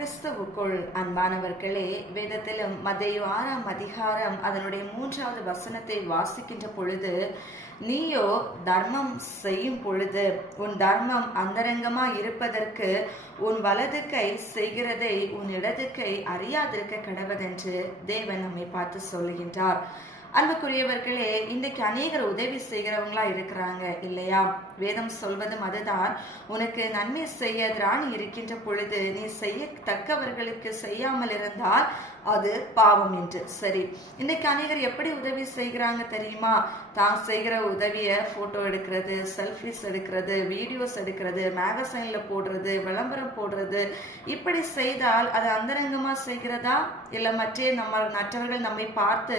கிறிஸ்துவுக்குள் அன்பானவர்களே வேதத்திலும் மதையோ ஆறாம் அதிகாரம் அதனுடைய மூன்றாவது வசனத்தை வாசிக்கின்ற பொழுது நீயோ தர்மம் செய்யும் பொழுது உன் தர்மம் அந்தரங்கமா இருப்பதற்கு உன் வலது கை செய்கிறதை உன் இடது கை அறியாதிருக்க கடவதென்று தேவன் நம்மை பார்த்து சொல்லுகின்றார். அன்புக்குரியவர்களே இன்றைக்கு அநேகர் உதவி செய்கிறவங்களா இருக்கிறாங்க இல்லையா? வேதம் சொல்வதும் அதுதான். உனக்கு நன்மை செய்ய திராணி இருக்கின்ற பொழுது நீ செய்ய தக்கவர்களுக்கு செய்யாமல் இருந்தால் அது பாவம் என்று. சரி இன்னைக்கு அநேகர் எப்படி உதவி செய்கிறாங்க தெரியுமா? தான் செய்கிற உதவியை ஃபோட்டோ எடுக்கிறது செல்ஃபிஸ் எடுக்கிறது வீடியோஸ் எடுக்கிறது மேகசைனில் போடுறது விளம்பரம் போடுறது. இப்படி செய்தால் அது அந்தரங்கமாக செய்கிறதா? இல்லை மற்றே நம்ம மற்றவர்கள் நம்மை பார்த்து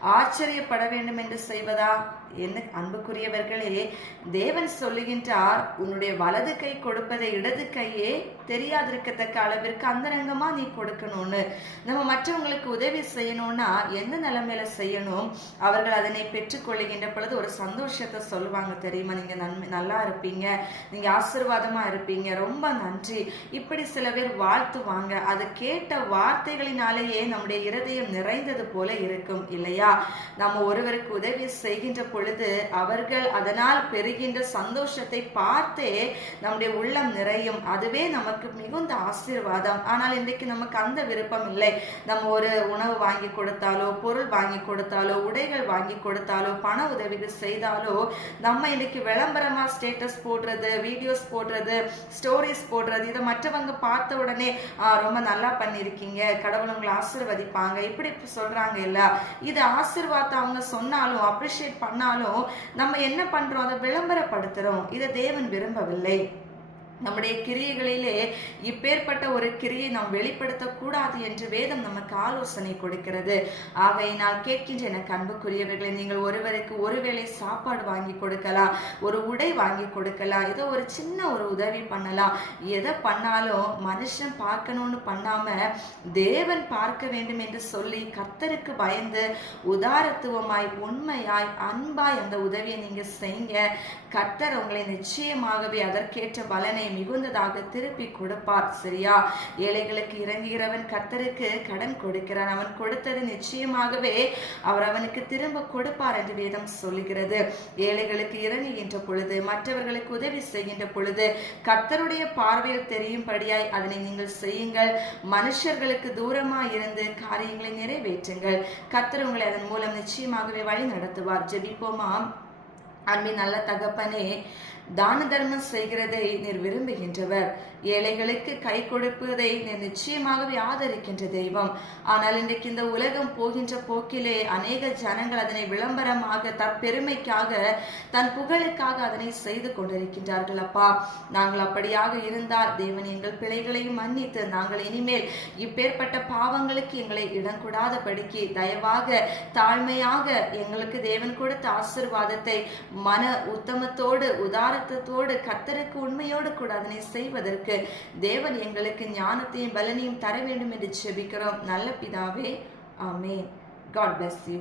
ஆச்சரியப்பட வேண்டும் என்று செய்வதா? என்ன அன்புக்குரியவர்களே தேவன் சொல்லுகின்றார் உன்னுடைய வலது கை கொடுப்பதை இடது கையே தெரியாதிருக்கத்தக்க அளவிற்கு அந்தரங்கமா நீ கொடுக்கணும்னு. நம்ம மற்றவங்களுக்கு உதவி செய்யணும்னா எந்த நிலைமையில செய்யணும்? அவர்கள் அதனை பெற்றுக்கொள்ளுகின்ற பொழுது ஒரு சந்தோஷத்தை சொல்லுவாங்க தெரியுமா? நீங்க நன்மை நல்லா இருப்பீங்க. நீங்க ஆசிர்வாதமா இருப்பீங்க. ரொம்ப நன்றி. இப்படி சில பேர் வாழ்த்துவாங்க. அது கேட்ட வார்த்தைகளினாலேயே நம்முடைய இருதயம் நிறைந்தது போல இருக்கும் இல்லையா? நம்ம ஒருவருக்கு உதவி செய்கின்ற பொழுது பொழுது அவர்கள் அதனால் பெறுகின்ற சந்தோஷத்தை பார்த்தே நம்முடைய உள்ளம் நிறையும். அதுவே நமக்கு மிகுந்த ஆசீர்வாதம். ஆனால் இன்றைக்கு நமக்கு அந்த விருப்பம் இல்லை. நம்ம ஒரு உணவு வாங்கி கொடுத்தாலோ பொருள் வாங்கி கொடுத்தாலோ உடைகள் வாங்கி கொடுத்தாலோ பண உதவிகள் செய்தாலோ நம்ம இன்னைக்கு விளம்பரமா ஸ்டேட்டஸ் போடுறது வீடியோஸ் போடுறது ஸ்டோரிஸ் போடுறது இதை மற்றவங்க பார்த்த உடனே ரொம்ப நல்லா பண்ணியிருக்கீங்க. கடவுள் உங்களை ஆசீர்வதிப்பாங்க. இப்படி சொல்றாங்க இல்ல. இது ஆசீர்வாதத்தை அவங்க சொன்னாலும் அப்ரிஷியேட் பண்ணாலும் நம்ம என்ன பண்றோம்? அதை விளம்பரப்படுத்துறோம். இதை தேவன் விரும்பவில்லை. நம்முடைய கிரியைகளிலே இப்பேற்பட்ட ஒரு கிரியை நாம் வெளிப்படுத்தக்கூடாது என்று வேதம் நமக்கு ஆலோசனை கொடுக்கிறது. ஆகையினால் கேட்கின்ற எனக்கு அன்புக்குரியவர்களை நீங்கள் ஒருவருக்கு ஒருவேளை சாப்பாடு வாங்கி கொடுக்கலாம் ஒரு உடை வாங்கி கொடுக்கலாம் ஏதோ ஒரு சின்ன ஒரு உதவி பண்ணலாம். எதை பண்ணாலும் மனுஷன் பார்க்கணும்னு பண்ணாம தேவன் பார்க்க வேண்டும் என்று சொல்லி கர்த்தருக்கு பயந்து உதாரத்துவமாய் உண்மையாய் அன்பாய் அந்த உதவியை நீங்க செய்யுங்க கர்த்தர் உங்களை நிச்சயமாகவே அதற்கேற்ற பலனை மிகுந்ததாக திருப்பி கொடுப்பார். சரியா? ஏழைகளுக்கு இறங்குகிறவன் கர்த்தருக்கு கடன் கொடுக்கிறான். அவன் கொடுத்தது நிச்சயமாகவே அவர் அவனுக்கு திரும்ப கொடுப்பார் என்று வேதம் சொல்லுகிறது. ஏழைகளுக்கு இறங்குகின்ற பொழுது மற்றவர்களுக்கு உதவி செய்கின்ற பொழுது கர்த்தருடைய பார்வையில் தெரியும்படியாய் அதனை நீங்கள் செய்யுங்கள். மனுஷர்களுக்கு தூரமாய் இருந்து காரியங்களை நிறைவேற்றுங்கள். கர்த்தர் உங்களை அதன் மூலம் நிச்சயமாகவே வழி நடத்துவார் ஜெபிப்போமா? அன்பின் நல்ல தகப்பனே தான தர்மம் செய்கிறதை நீர் விரும்புகின்றவர். ஏழைகளுக்கு கை கொடுப்பதை நீர் நிச்சயமாகவே ஆதரிக்கின்ற தெய்வம். ஆனால் இன்றைக்கு இந்த உலகம் போகின்ற போக்கிலே அநேக ஜனங்கள் அதனை விளம்பரமாக தற்பெருமைக்காக தன் புகழுக்காக அதனை செய்து கொண்டிருக்கின்றார்கள் அப்பா. நாங்கள் அப்படியாக இருந்தால் தேவன் எங்கள் பிழைகளையும் மன்னித்து நாங்கள் இனிமேல் இப்பேற்பட்ட பாவங்களுக்கு எங்களை இடம் கூடாதபடிக்கு தயவாக தாழ்மையாக எங்களுக்கு தேவன் கொடுத்த ஆசிர்வாதத்தை மன உத்தமத்தோடு யதார்த்தத்தோடு கத்தருக்கு உண்மையோடு கூட அதனை செய்வதற்கு தேவன் எங்களுக்கு ஞானத்தையும் பலனையும் தர வேண்டும் என்று செபிக்கிறோம் நல்ல பிதாவே ஆமே காட் பிளஸ் யூ